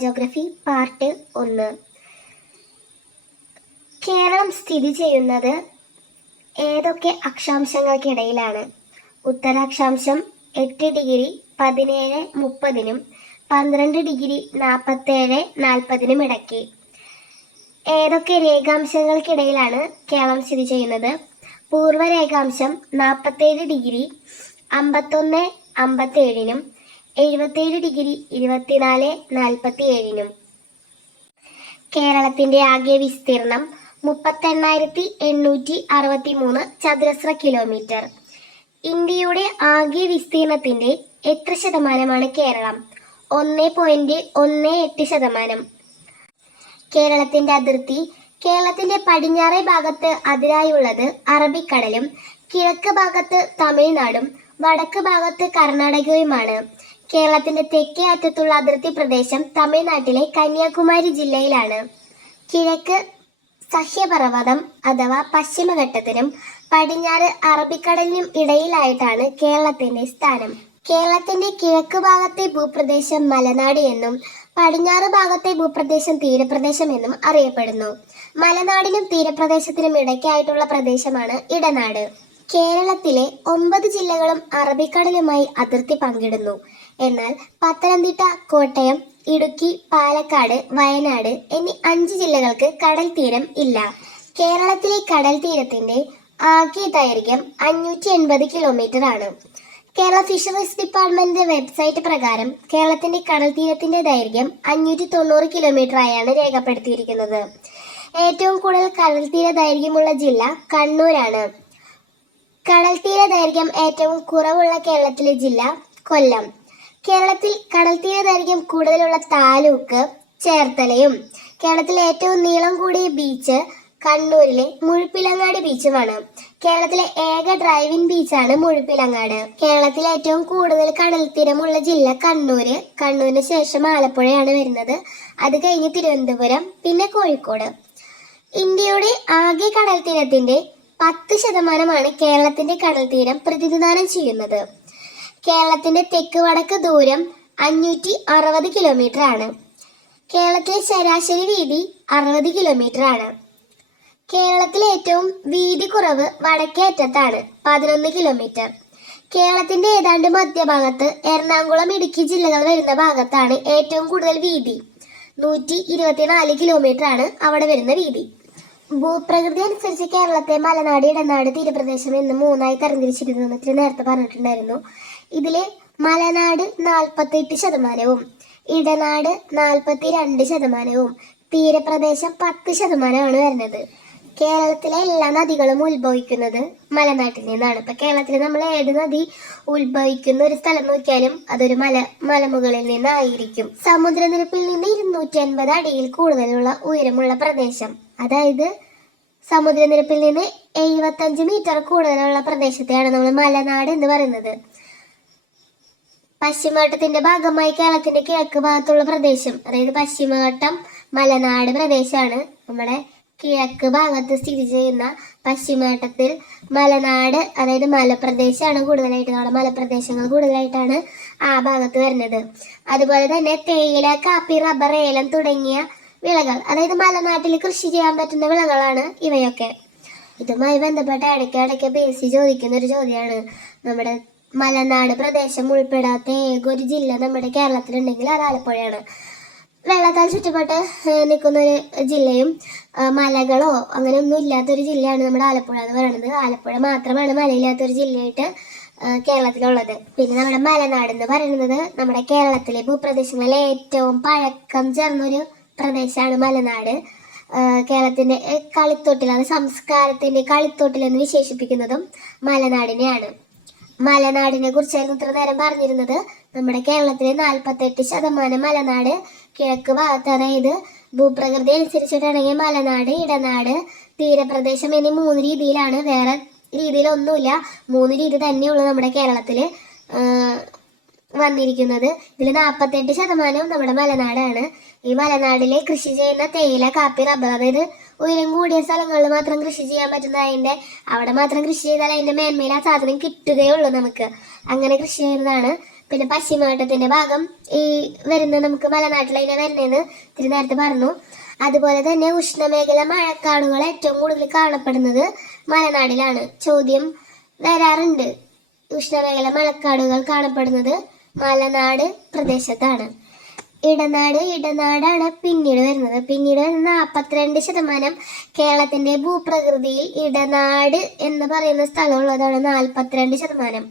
Geography part ഒന്ന്. കേരളം സ്ഥിതി ചെയ്യുന്നത് ഏതൊക്കെ അക്ഷാംശങ്ങൾക്കിടയിലാണ്? ഉത്തരാക്ഷാംശം എട്ട് ഡിഗ്രി പതിനേഴ് മുപ്പതിനും പന്ത്രണ്ട് ഡിഗ്രി നാൽപ്പത്തേഴ് നാൽപ്പതിനും ഇടയ്ക്ക്. ഏതൊക്കെ രേഖാംശങ്ങൾക്കിടയിലാണ് കേരളം സ്ഥിതി ചെയ്യുന്നത്? പൂർവരേഖാംശം നാൽപ്പത്തേഴ് ഡിഗ്രി അമ്പത്തൊന്ന് അമ്പത്തേഴിനും എഴുപത്തേഴ് ഡിഗ്രി ഇരുപത്തിനാല് നാൽപ്പത്തി ഏഴിനും കേരളത്തിന്റെ ആകെ വിസ്തീർണം മുപ്പത്തെണ്ണായിരത്തി എണ്ണൂറ്റി അറുപത്തി മൂന്ന് ചതുരശ്ര കിലോമീറ്റർ. ഇന്ത്യയുടെ ആകെ വിസ്തീർണത്തിന്റെ എത്ര ശതമാനമാണ് കേരളം? ഒന്ന് പോയിന്റ് ഒന്ന് എട്ട് ശതമാനം. കേരളത്തിന്റെ അതിർത്തി കേരളത്തിന്റെ പടിഞ്ഞാറേ ഭാഗത്ത് അതിരായുള്ളത് അറബിക്കടലും കിഴക്ക് ഭാഗത്ത് തമിഴ്നാടും വടക്ക് ഭാഗത്ത് കർണാടകയുമാണ്. കേരളത്തിന്റെ തെക്കേ അറ്റത്തുള്ള അതിർത്തി പ്രദേശം തമിഴ്നാട്ടിലെ കന്യാകുമാരി ജില്ലയിലാണ്. കിഴക്ക് സഹ്യപർവതം അഥവാ പശ്ചിമഘട്ടത്തിനും പടിഞ്ഞാറ് അറബിക്കടലിനും ഇടയിലായിട്ടാണ് കേരളത്തിന്റെ സ്ഥാനം. കേരളത്തിന്റെ കിഴക്ക് ഭാഗത്തെ ഭൂപ്രദേശം മലനാട് എന്നും പടിഞ്ഞാറ് ഭാഗത്തെ ഭൂപ്രദേശം തീരപ്രദേശം എന്നും അറിയപ്പെടുന്നു. മലനാടിനും തീരപ്രദേശത്തിനും ഇടയ്ക്കായിട്ടുള്ള പ്രദേശമാണ് ഇടനാട്. കേരളത്തിലെ ഒമ്പത് ജില്ലകളും അറബിക്കടലുമായി അതിർത്തി പങ്കിടുന്നു. എന്നാൽ പത്തനംതിട്ട കോട്ടയം ഇടുക്കി പാലക്കാട് വയനാട് എന്നീ അഞ്ച് ജില്ലകൾക്ക് കടൽ തീരം ഇല്ല. കേരളത്തിലെ കടൽ തീരത്തിന്റെ ആകെ ദൈർഘ്യം അഞ്ഞൂറ്റി എൺപത് കിലോമീറ്റർ ആണ്. കേരള ഫിഷറീസ് ഡിപ്പാർട്ട്മെന്റിന്റെ വെബ്സൈറ്റ് പ്രകാരം കേരളത്തിന്റെ കടൽ തീരത്തിന്റെ ദൈർഘ്യം അഞ്ഞൂറ്റി തൊണ്ണൂറ് കിലോമീറ്റർ ആയാണ് രേഖപ്പെടുത്തിയിരിക്കുന്നത്. ഏറ്റവും കൂടുതൽ കടൽ തീര ദൈർഘ്യമുള്ള ജില്ല കണ്ണൂരാണ്. കടൽ തീര ദൈർഘ്യം ഏറ്റവും കുറവുള്ള കേരളത്തിലെ ജില്ല കൊല്ലം. കേരളത്തിൽ കടൽ തീരദൈർഘ്യം കൂടുതലുള്ള താലൂക്ക് ചേർത്തലയും. കേരളത്തിലെ ഏറ്റവും നീളം കൂടിയ ബീച്ച് കണ്ണൂരിലെ മുഴുപ്പിലങ്ങാട് ബീച്ചുമാണ് കേരളത്തിലെ ഏക ഡ്രൈവിംഗ് ബീച്ചാണ് മുഴുപ്പിലങ്ങാട്. കേരളത്തിലെ ഏറ്റവും കൂടുതൽ കടൽ തീരമുള്ള ജില്ല കണ്ണൂര്. കണ്ണൂരിന് ശേഷം ആലപ്പുഴയാണ് വരുന്നത്. അത് കഴിഞ്ഞ് തിരുവനന്തപുരം പിന്നെ കോഴിക്കോട്. ഇന്ത്യയുടെ ആകെ കടൽ തീരത്തിന്റെ പത്ത് ശതമാനമാണ് കേരളത്തിന്റെ കടൽ തീരം പ്രതിനിധാനം ചെയ്യുന്നത്. കേരളത്തിന്റെ തെക്ക് വടക്ക് ദൂരം അഞ്ഞൂറ്റി അറുപത് കിലോമീറ്റർ ആണ്. കേരളത്തിലെ ശരാശരി വീതി അറുപത് കിലോമീറ്റർ ആണ്. കേരളത്തിലെ ഏറ്റവും വീതി കുറവ് വടക്കേ അറ്റത്താണ് പതിനൊന്ന് കിലോമീറ്റർ കേരളത്തിന്റെ ഏതാണ്ട് മധ്യഭാഗത്ത് എറണാകുളം ഇടുക്കി ജില്ലകൾ വരുന്ന ഭാഗത്താണ് ഏറ്റവും കൂടുതൽ വീതി. നൂറ്റി ഇരുപത്തിനാല് കിലോമീറ്റർ ആണ് അവിടെ വരുന്ന വീതി. ഭൂപ്രകൃതി അനുസരിച്ച് കേരളത്തെ മലനാട് ഇടനാട് തീരപ്രദേശം എന്ന് മൂന്നായി തരംതിരിച്ചിരുന്നു എന്ന് നേരത്തെ പറഞ്ഞിട്ടുണ്ടായിരുന്നു. ഇതിൽ മലനാട് നാൽപ്പത്തെട്ട് ശതമാനവും ഇടനാട് നാൽപ്പത്തി രണ്ട് ശതമാനവും തീരപ്രദേശം പത്ത് ശതമാനമാണ് വരുന്നത്. കേരളത്തിലെ എല്ലാ നദികളും ഉത്ഭവിക്കുന്നത് മലനാട്ടിൽ നിന്നാണ്. ഇപ്പൊ കേരളത്തിൽ നമ്മൾ ഏത് നദി ഉത്ഭവിക്കുന്ന ഒരു സ്ഥലം നോക്കിയാലും അതൊരു മല മലമുകളിൽ നിന്നായിരിക്കും. സമുദ്രനിരപ്പിൽ നിന്ന് ഇരുന്നൂറ്റി അൻപത് അടിയിൽ കൂടുതലുള്ള ഉയരമുള്ള പ്രദേശം അതായത് സമുദ്രനിരപ്പിൽ നിന്ന് എഴുപത്തഞ്ച് മീറ്റർ കൂടുതലുള്ള പ്രദേശത്തെയാണ് നമ്മൾ മലനാട് എന്ന് പറയുന്നത്. പശ്ചിമഘട്ടത്തിന്റെ ഭാഗമായി കേരളത്തിന്റെ കിഴക്ക് ഭാഗത്തുള്ള പ്രദേശം അതായത് പശ്ചിമഘട്ടം മലനാട് പ്രദേശമാണ്. നമ്മുടെ കിഴക്ക് ഭാഗത്ത് സ്ഥിതി ചെയ്യുന്ന പശ്ചിമഘട്ടത്തിൽ മലനാട് അതായത് മലപ്രദേശമാണ് കൂടുതലായിട്ട് നമ്മുടെ മലപ്രദേശങ്ങൾ കൂടുതലായിട്ടാണ് ആ ഭാഗത്ത് വരുന്നത്. അതുപോലെ തന്നെ തേയില കാപ്പി റബ്ബർ ഏലം തുടങ്ങിയ വിളകൾ അതായത് മലനാട്ടിൽ കൃഷി ചെയ്യാൻ പറ്റുന്ന വിളകളാണ് ഇവയൊക്കെ. ഇതുമായി ബന്ധപ്പെട്ട ഇടയ്ക്ക് ഇടയ്ക്ക് പേസി ചോദിക്കുന്ന ഒരു ചോദ്യമാണ്. നമ്മുടെ മലനാട് പ്രദേശം ഉൾപ്പെടാത്ത ഏക ഒരു ജില്ല നമ്മുടെ കേരളത്തിലുണ്ടെങ്കിൽ അത് ആലപ്പുഴയാണ് വെള്ളത്താൽ ചുറ്റപ്പെട്ട് നിൽക്കുന്ന ഒരു ജില്ലയും മലകളോ അങ്ങനെ ഒന്നും ഇല്ലാത്തൊരു ജില്ലയാണ് നമ്മുടെ ആലപ്പുഴ എന്ന് പറയുന്നത്. ആലപ്പുഴ മാത്രമാണ് മലയില്ലാത്തൊരു ജില്ലയായിട്ട് കേരളത്തിലുള്ളത്. പിന്നെ നമ്മുടെ മലനാട് എന്ന് പറയുന്നത് നമ്മുടെ കേരളത്തിലെ ഭൂപ്രദേശങ്ങളിലെ ഏറ്റവും പഴക്കം ചേർന്നൊരു പ്രദേശമാണ് മലനാട്. കേരളത്തിന്റെ കളിത്തൊട്ടിൽ അത് സംസ്കാരത്തിന്റെ കളിത്തൊട്ടിൽ എന്ന് വിശേഷിപ്പിക്കുന്നതും മലനാടിനെയാണ്. മലനാടിനെ കുറിച്ചായിരുന്നു ഇത്ര നേരം പറഞ്ഞിരുന്നത്. നമ്മുടെ കേരളത്തിലെ നാൽപ്പത്തെട്ട് ശതമാനം മലനാട് കിഴക്ക് ഭാഗത്ത് അതായത് ഭൂപ്രകൃതി അനുസരിച്ചിട്ടാണെങ്കിൽ മലനാട് ഇടനാട് തീരപ്രദേശം എന്നീ മൂന്ന് രീതിയിലാണ്. വേറെ രീതിയിലൊന്നുമില്ല. മൂന്ന് രീതി തന്നെയുള്ളൂ നമ്മുടെ കേരളത്തിൽ വന്നിരിക്കുന്നത്. ഇതിൽ നാൽപ്പത്തെട്ട് ശതമാനവും നമ്മുടെ മലനാടാണ്. ഈ മലനാടിലെ കൃഷി ചെയ്യുന്ന തേയില കാപ്പി റബ്ബർ അതായത് ഉയരം കൂടിയ സ്ഥലങ്ങളിൽ മാത്രം കൃഷി ചെയ്യാൻ പറ്റുന്ന അതിന്റെ അവിടെ മാത്രം കൃഷി ചെയ്താൽ അതിന്റെ മേന്മയിൽ ആ സാധനം കിട്ടുകയുള്ളൂ നമുക്ക്. അങ്ങനെ കൃഷി ചെയ്യുന്നതാണ്. പിന്നെ പശ്ചിമഘട്ടത്തിന്റെ ഭാഗം ഈ വരുന്ന നമുക്ക് മലനാട്ടിൽ അതിനെ വരുന്നതെന്ന് ഇത്തിരി നേരത്തെ പറഞ്ഞു. അതുപോലെ തന്നെ ഉഷ്ണമേഖല മഴക്കാടുകൾ ഏറ്റവും കൂടുതൽ കാണപ്പെടുന്നത് മലനാടിലാണ്. ചോദ്യം വരാറുണ്ട്. ഉഷ്ണമേഖല മഴക്കാടുകൾ കാണപ്പെടുന്നത് മലനാട് പ്രദേശത്താണ്. ഇടനാട് ഇടനാടാണ് പിന്നീട് വരുന്നത്. പിന്നീട് വരുന്ന നാൽപ്പത്തിരണ്ട് ശതമാനം കേരളത്തിന്റെ ഭൂപ്രകൃതിയിൽ ഇടനാട് എന്ന് പറയുന്ന സ്ഥലമുള്ളതാണ് നാൽപ്പത്തിരണ്ട് ശതമാനം.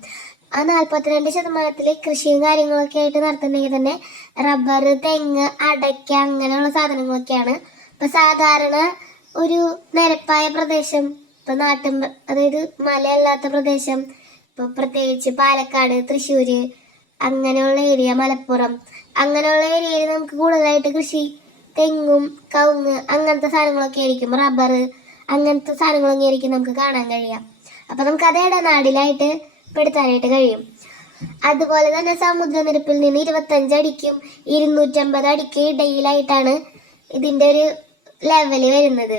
ആ നാൽപ്പത്തിരണ്ട് ശതമാനത്തിൽ കൃഷിയും കാര്യങ്ങളൊക്കെ ആയിട്ട് നടത്തുന്നെങ്കിൽ തന്നെ റബ്ബർ തെങ്ങ് അടയ്ക്ക അങ്ങനെയുള്ള സാധനങ്ങളൊക്കെയാണ്. ഇപ്പൊ സാധാരണ ഒരു നിരപ്പായ പ്രദേശം ഇപ്പൊ നാട്ടിൻ അതായത് മലയല്ലാത്ത പ്രദേശം ഇപ്പൊ പ്രത്യേകിച്ച് പാലക്കാട് തൃശ്ശൂര് അങ്ങനെയുള്ള ഏരിയ മലപ്പുറം അങ്ങനെയുള്ള ഏരിയയിൽ നമുക്ക് കൂടുതലായിട്ട് കൃഷി തെങ്ങും കവുങ്ങ് അങ്ങനത്തെ സാധനങ്ങളൊക്കെ ആയിരിക്കും. റബ്ബർ അങ്ങനത്തെ സാധനങ്ങളൊക്കെ ആയിരിക്കും നമുക്ക് കാണാൻ കഴിയുക. അപ്പൊ നമുക്ക് അതേടെ നാടിലായിട്ട് പെടുത്താനായിട്ട് കഴിയും. അതുപോലെ തന്നെ സമുദ്രനിരപ്പിൽ നിന്ന് ഇരുപത്തഞ്ച് അടിക്കും ഇരുന്നൂറ്റമ്പത് അടിക്ക് ഇടയിലായിട്ടാണ് ഇതിന്റെ ഒരു ലെവൽ വരുന്നത്.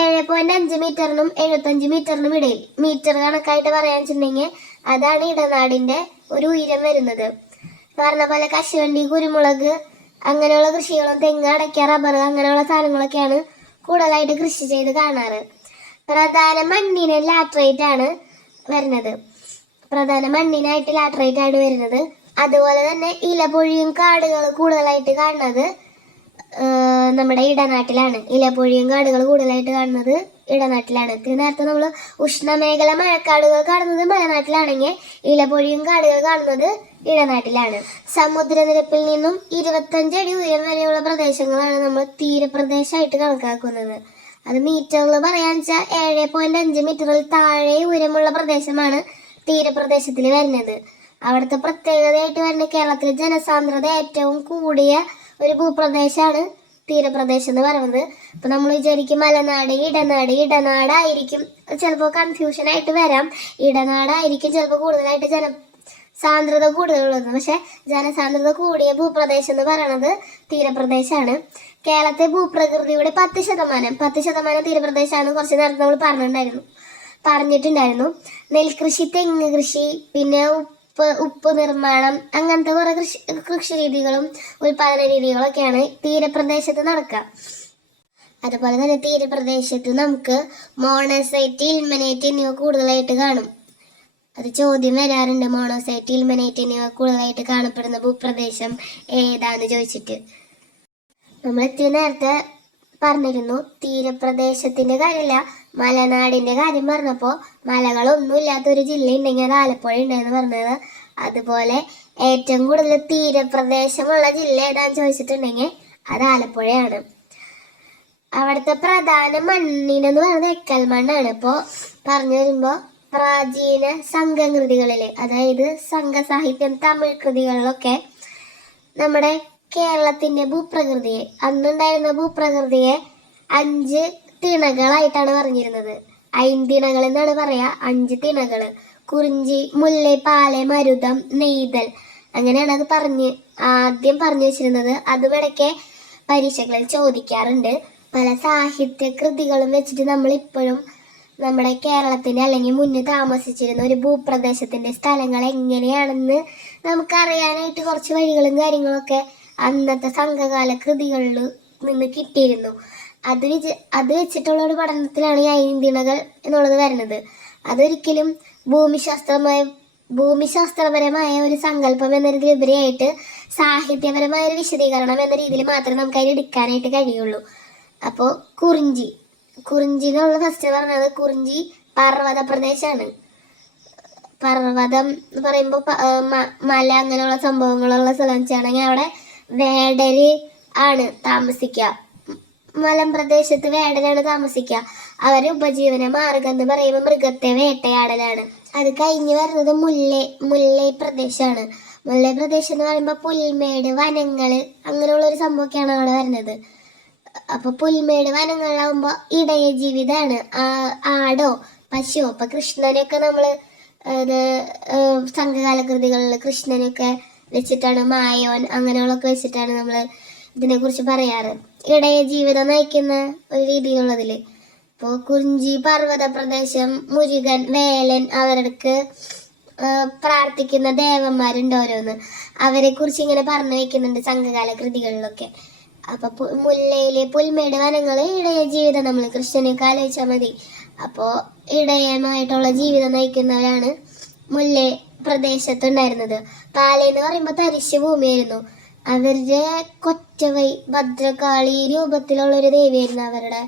ഏഴ് പോയിന്റ് അഞ്ച് മീറ്ററിനും എഴുപത്തഞ്ച് മീറ്ററിനും ഇടയിൽ. മീറ്റർ കണക്കായിട്ട് പറയാൻ വെച്ചിട്ടുണ്ടെങ്കിൽ അതാണ് ഇടനാടിന്റെ ഒരു ഉയരം വരുന്നത്. പറഞ്ഞ പോലെ കശുവണ്ടി കുരുമുളക് അങ്ങനെയുള്ള കൃഷികളും തെങ്ങ് അടയ്ക്ക റബ്ബർ അങ്ങനെയുള്ള സാധനങ്ങളൊക്കെയാണ് കൂടുതലായിട്ട് കൃഷി ചെയ്ത് കാണാറ്. പ്രധാന മണ്ണിന് ലാട്രൈറ്റ് ആണ് വരുന്നത്. പ്രധാന മണ്ണിനായിട്ട് ലാട്രൈറ്റ് ആണ് വരുന്നത്. അതുപോലെ തന്നെ ഇലപൊഴിയും കാടുകൾ കൂടുതലായിട്ട് കാണുന്നത് നമ്മുടെ ഇടനാട്ടിലാണ്. ഇലപൊഴിയും കാടുകൾ കൂടുതലായിട്ട് കാണുന്നത് ഇടനാട്ടിലാണ്. നേരത്തെ നമ്മൾ ഉഷ്ണമേഖല മഴക്കാടുകൾ കാണുന്നത് മലനാട്ടിലാണെങ്കിൽ ഇലപൊഴിയും കാടുകൾ കാണുന്നത് ഇടനാട്ടിലാണ്. സമുദ്രനിരപ്പിൽ നിന്നും ഇരുപത്തഞ്ച് അടി ഉയരം വരെയുള്ള പ്രദേശങ്ങളാണ് നമ്മൾ തീരപ്രദേശമായിട്ട് കണക്കാക്കുന്നത്. അത് മീറ്ററിൽ പറയാന്ന് വെച്ചാൽ ഏഴ് പോയിന്റ് അഞ്ച് മീറ്ററിൽ താഴെ ഉയരമുള്ള പ്രദേശമാണ് തീരപ്രദേശത്തിൽ വരുന്നത്. അവിടുത്തെ പ്രത്യേകതയായിട്ട് വരുന്ന കേരളത്തിലെ ജനസാന്ദ്രത ഏറ്റവും കൂടിയ ഒരു ഭൂപ്രദേശമാണ് തീരപ്രദേശം എന്ന് പറയുന്നത്. അപ്പൊ നമ്മൾ വിചാരിക്കും മലനാട് ഇടനാട് ഇടനാടായിരിക്കും. ചിലപ്പോൾ കൺഫ്യൂഷൻ ആയിട്ട് വരാം. ഇടനാടായിരിക്കും ചിലപ്പോൾ കൂടുതലായിട്ട് ജന സാന്ദ്രത കൂടുതലുള്ളത്. പക്ഷെ ജനസാന്ദ്രത കൂടിയ ഭൂപ്രദേശം എന്ന് പറയുന്നത് തീരപ്രദേശമാണ് കേരളത്തെ ഭൂപ്രകൃതിയുടെ പത്ത് ശതമാനം പത്ത് ശതമാനം തീരപ്രദേശമാണ് കുറച്ച് നേരത്തെ നമ്മൾ പറഞ്ഞിട്ടുണ്ടായിരുന്നു. പറഞ്ഞിട്ടുണ്ടായിരുന്നു. നെൽകൃഷി തെങ്ങ് കൃഷി പിന്നെ ഉപ്പ് ഉപ്പ് നിർമ്മാണം അങ്ങനത്തെ കുറെ കൃഷി കൃഷി രീതികളും ഉൽപാദന രീതികളൊക്കെയാണ് തീരപ്രദേശത്ത് നടക്കുക. അതുപോലെ തന്നെ തീരപ്രദേശത്ത് നമുക്ക് മോണോസൈറ്റ് ഇൽമനേറ്റ് എന്നിവ കൂടുതലായിട്ട് കാണും. അത് ചോദ്യം വരാറുണ്ട് മോണോസൈറ്റ് ഇൽമനേറ്റ് എന്നിവ കൂടുതലായിട്ട് കാണപ്പെടുന്ന ഭൂപ്രദേശം ഏതാന്ന് ചോദിച്ചിട്ട്. നമ്മൾ ഇത്തിരി നേരത്തെ പറഞ്ഞിരുന്നു തീരപ്രദേശത്തിന്റെ കാര്യമില്ല മലനാടിന്റെ കാര്യം പറഞ്ഞപ്പോ മലകളൊന്നും ഇല്ലാത്ത ഒരു ജില്ല ഉണ്ടെങ്കിൽ അത് ആലപ്പുഴ ഉണ്ടെന്ന് പറഞ്ഞത്. അതുപോലെ ഏറ്റവും കൂടുതൽ തീരപ്രദേശമുള്ള ജില്ല ഏതാന്ന് ചോദിച്ചിട്ടുണ്ടെങ്കിൽ അത് ആലപ്പുഴയാണ്. അവിടുത്തെ പ്രധാന മണ്ണിനെന്ന് പറയുന്നത് എക്കൽ മണ്ണാണ്. ഇപ്പോ പറഞ്ഞു വരുമ്പോൾ പ്രാചീന സംഘകൃതികളിൽ അതായത് സംഘസാഹിത്യം തമിഴ് കൃതികളിലൊക്കെ നമ്മുടെ കേരളത്തിന്റെ ഭൂപ്രകൃതിയെ അന്നുണ്ടായിരുന്ന ഭൂപ്രകൃതിയെ അഞ്ച് തിണകളായിട്ടാണ് പറഞ്ഞിരുന്നത്. ഐന്തിണകൾ എന്നാണ് പറയാ. അഞ്ച് തിണകൾ കുറിഞ്ചി മുല്ല പാല മരുതം നെയ്തൽ. അങ്ങനെയാണ് അത് പറഞ്ഞ് ആദ്യം പറഞ്ഞു വെച്ചിരുന്നത്. അത് ഇടയ്ക്ക് പരീക്ഷകളിൽ ചോദിക്കാറുണ്ട്. പല സാഹിത്യ കൃതികളും വെച്ചിട്ട് നമ്മൾ ഇപ്പോഴും നമ്മുടെ കേരളത്തിന്റെ അല്ലെങ്കിൽ മുന്നേ താമസിച്ചിരുന്ന ഒരു ഭൂപ്രദേശത്തിന്റെ സ്ഥലങ്ങൾ എങ്ങനെയാണെന്ന് നമുക്കറിയാനായിട്ട് കുറച്ച് വഴികളും കാര്യങ്ങളൊക്കെ അന്നത്തെ സംഘകാല കൃതികളിൽ നിന്ന് കിട്ടിയിരുന്നു. അത് വിച അത് വെച്ചിട്ടുള്ള ഒരു പഠനത്തിലാണ് ഈ ഐന്തിണകൾ എന്നുള്ളത് വരുന്നത്. അതൊരിക്കലും ഭൂമിശാസ്ത്രമായ ഭൂമിശാസ്ത്രപരമായ ഒരു സങ്കല്പം എന്നതിലുപരിയായിട്ട് സാഹിത്യപരമായ ഒരു വിശദീകരണം എന്ന രീതിയിൽ മാത്രമേ നമുക്ക് അതിൽ എടുക്കാനായിട്ട് കഴിയുള്ളൂ. അപ്പോൾ കുറിഞ്ചി. കുറിഞ്ചി എന്നുള്ള ഫസ്റ്റ് പറഞ്ഞത് കുറിഞ്ചി പർവത പ്രദേശമാണ് പർവതം എന്ന് പറയുമ്പോൾ മല അങ്ങനെയുള്ള സംഭവങ്ങളുള്ള സ്ഥലം വെച്ചാണെങ്കിൽ അവിടെ വേടര് ആണ് താമസിക്കുക മലമ്പ്രദേശത്ത് വേടനാണ് താമസിക്കുക. അവരെ ഉപജീവന മാർഗം എന്ന് പറയുമ്പോൾ മൃഗത്തെ വേട്ടയാടലാണ്. അത് കഴിഞ്ഞ് വരുന്നത് മുല്ലേ മുല്ലൈ പ്രദേശമാണ് മുല്ലൈ പ്രദേശം എന്ന് പറയുമ്പോൾ പുൽമേട് വനങ്ങൾ അങ്ങനെയുള്ള ഒരു സംഭവമൊക്കെയാണ് അവിടെ വരുന്നത്. അപ്പൊ പുൽമേട് വനങ്ങളിലാവുമ്പോ ഇടയ ജീവിതമാണ് ആടോ പശുവോ ഇപ്പൊ കൃഷ്ണനെയൊക്കെ നമ്മൾ സംഘകാല കൃതികളിൽ കൃഷ്ണനൊക്കെ വെച്ചിട്ടാണ് മായോൻ അങ്ങനെയുള്ളൊക്കെ വെച്ചിട്ടാണ് നമ്മൾ ഇതിനെ കുറിച്ച് പറയാറ്. ഇടയ ജീവിതം നയിക്കുന്ന ഒരു രീതിയുള്ളതിൽ ഇപ്പോൾ കുറിഞ്ചി പർവത പ്രദേശം മുരുകൻ വേലൻ അവർക്ക് പ്രാർത്ഥിക്കുന്ന ദേവന്മാരുണ്ട് ഓരോന്ന്. അവരെ കുറിച്ച് ഇങ്ങനെ പറഞ്ഞു വെക്കുന്നുണ്ട് സംഘകാല കൃതികളിലൊക്കെ. അപ്പൊ മുല്ലയിലെ പുൽമേട് വനങ്ങൾ ഇടയ ജീവിതം നമ്മൾ കൃഷ്ണനെ ആലോചിച്ചാൽ മതി. അപ്പോ ഇടയമായിട്ടുള്ള ജീവിതം നയിക്കുന്നവരാണ് മുല്ലേ പ്രദേശത്തുണ്ടായിരുന്നത്. പാല എന്ന് പറയുമ്പോൾ ഭൂമിയായിരുന്നു അവരുടെ കൊറ്റവൈ ഭദ്രകാളി രൂപത്തിലുള്ള ഒരു ദേവിയായിരുന്നു അവരുടെ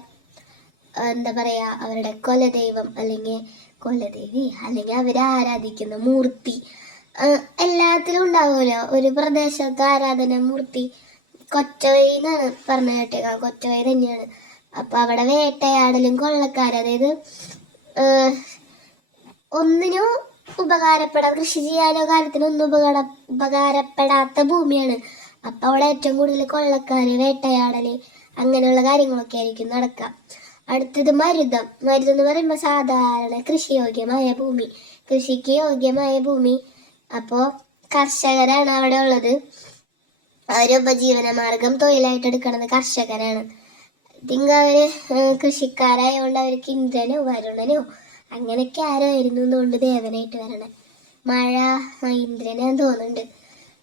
എന്താ പറയാ അവരുടെ കൊലദൈവം അല്ലെങ്കിൽ കൊലദേവി അല്ലെങ്കിൽ അവരെ ആരാധിക്കുന്ന മൂർത്തി. എല്ലാത്തിലും ഉണ്ടാവുമല്ലോ. ഒരു പ്രദേശത്ത് ആരാധന മൂർത്തി കൊറ്റവൈ എന്നാണ് പറഞ്ഞു കേട്ടേക്ക. കൊറ്റവൈ തന്നെയാണ്. അപ്പൊ അവിടെ വേട്ടയാടലും കൊള്ളക്കാർ അതായത് ഒന്നിനും ഉപകാരപ്പെടാ കൃഷി ചെയ്യാനോ കാര്യത്തിനൊന്നും ഉപകാര ഉപകാരപ്പെടാത്ത ഭൂമിയാണ്. അപ്പൊ അവിടെ ഏറ്റവും കൂടുതൽ കൊള്ളക്കാര് വേട്ടയാടൽ അങ്ങനെയുള്ള കാര്യങ്ങളൊക്കെ ആയിരിക്കും നടക്കുക അടുത്തത് മരുതം. മരുതം എന്ന് പറയുമ്പോൾ സാധാരണ കൃഷിയോഗ്യമായ ഭൂമി. കൃഷിക്ക് യോഗ്യമായ ഭൂമി. അപ്പോ കർഷകരാണ് അവിടെ ഉള്ളത്. അവർ ഉപജീവന മാർഗം തൊഴിലായിട്ട് എടുക്കുന്നത് കർഷകരാണ്. തിങ്ക അവർ കൃഷിക്കാരായതുകൊണ്ട് അവർക്ക് ഇന്ദ്രനോ വരുണനോ അങ്ങനെയൊക്കെ ആരോ ആയിരുന്നു എന്നുകൊണ്ട് ദേവനായിട്ട് വരണേ. മഴ ഇന്ദ്രനെ തോന്നുന്നുണ്ട്.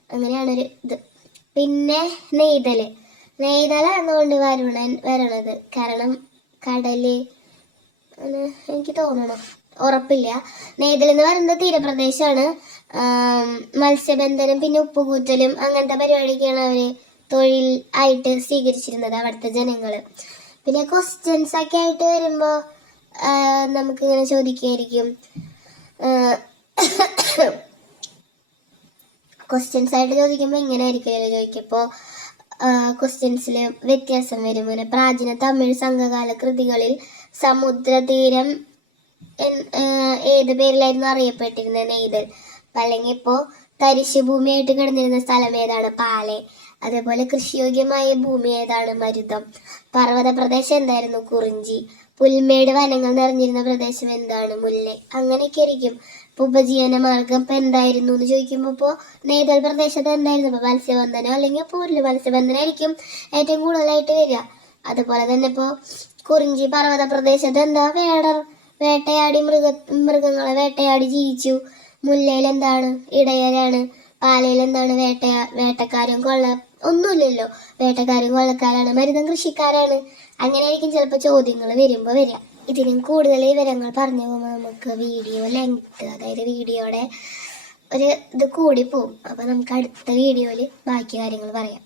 അങ്ങനെയാണ് ഒരു ഇത്. പിന്നെ നെയ്തൽ. നെയ്തലാണെന്നുകൊണ്ട് വരുണൻ വരണത്. കാരണം കടൽ എനിക്ക് തോന്നണം. ഉറപ്പില്ല. നെയ്തൽ എന്ന് പറയുന്നത് തീരപ്രദേശമാണ് മത്സ്യബന്ധനം പിന്നെ ഉപ്പുകൂറ്റലും അങ്ങനത്തെ പരിപാടിയൊക്കെയാണ് അവർ തൊഴിൽ ആയിട്ട് സ്വീകരിച്ചിരുന്നത് അവിടുത്തെ ജനങ്ങൾ പിന്നെ ക്വസ്റ്റ്യൻസ് ഒക്കെ ആയിട്ട് വരുമ്പോൾ നമുക്കിങ്ങനെ ചോദിക്കായിരിക്കും. ക്വസ്റ്റ്യൻസ് ആയിട്ട് ചോദിക്കുമ്പോൾ ഇങ്ങനെ ആയിരിക്കുമല്ലോ ചോദിക്കപ്പോൾ ക്വസ്റ്റ്യൻസിൽ വ്യത്യാസം വരും. ഇങ്ങനെ പ്രാചീന തമിഴ് സംഘകാല കൃതികളിൽ സമുദ്രതീരം ഏത് പേരിലായിരുന്നു അറിയപ്പെട്ടിരുന്നത്? നെയ്തൽ. അല്ലെങ്കിൽ ഇപ്പോൾ തരിശ് ഭൂമിയായിട്ട് കിടന്നിരുന്ന സ്ഥലം ഏതാണ്? പാലെ. അതേപോലെ കൃഷിയോഗ്യമായ ഭൂമി ഏതാണ്? മരുതം. പർവത പ്രദേശം എന്തായിരുന്നു? കുറിഞ്ചി. പുൽമേട് വനങ്ങൾ നിറഞ്ഞിരുന്ന പ്രദേശം എന്താണ്? മുല്ലെ. അങ്ങനെയൊക്കെ ആയിരിക്കും. ഇപ്പൊ ഉപജീവന മാർഗം ഇപ്പൊ എന്തായിരുന്നു എന്ന് ചോദിക്കുമ്പോൾ ഇപ്പോൾ നെയ്തൽ പ്രദേശത്ത് എന്തായിരുന്നു? ഇപ്പൊ മത്സ്യബന്ധനം അല്ലെങ്കിൽ പൂരിൽ മത്സ്യബന്ധനം ആയിരിക്കും ഏറ്റവും കൂടുതലായിട്ട് വരിക. അതുപോലെ തന്നെ ഇപ്പോൾ കുറിഞ്ചി പർവത പ്രദേശത്ത് എന്താ വേടർ വേട്ടയാടി മൃഗ മൃഗങ്ങളെ വേട്ടയാടി ജീവിച്ചു. മുല്ലയിൽ എന്താണ്? ഇടയരാണ്. പാലയിൽ എന്താണ് വേട്ടയാ വേട്ടക്കാരും കൊള്ള ഒന്നുമില്ലല്ലോ. വേട്ടക്കാരും കൊള്ളക്കാരാണ്. മരുന്നും കൃഷിക്കാരാണ്. അങ്ങനെയായിരിക്കും ചിലപ്പോൾ ചോദ്യങ്ങൾ വരുമ്പോൾ വരിക. ഇതിനും കൂടുതൽ വിവരങ്ങൾ പറഞ്ഞു പോകുമ്പോൾ നമുക്ക് വീഡിയോ ലെങ്ത് അതായത് വീഡിയോയുടെ ഒരു ഇത് കൂടി പോകും അപ്പോൾ നമുക്ക് അടുത്ത വീഡിയോയിൽ ബാക്കി കാര്യങ്ങൾ പറയാം.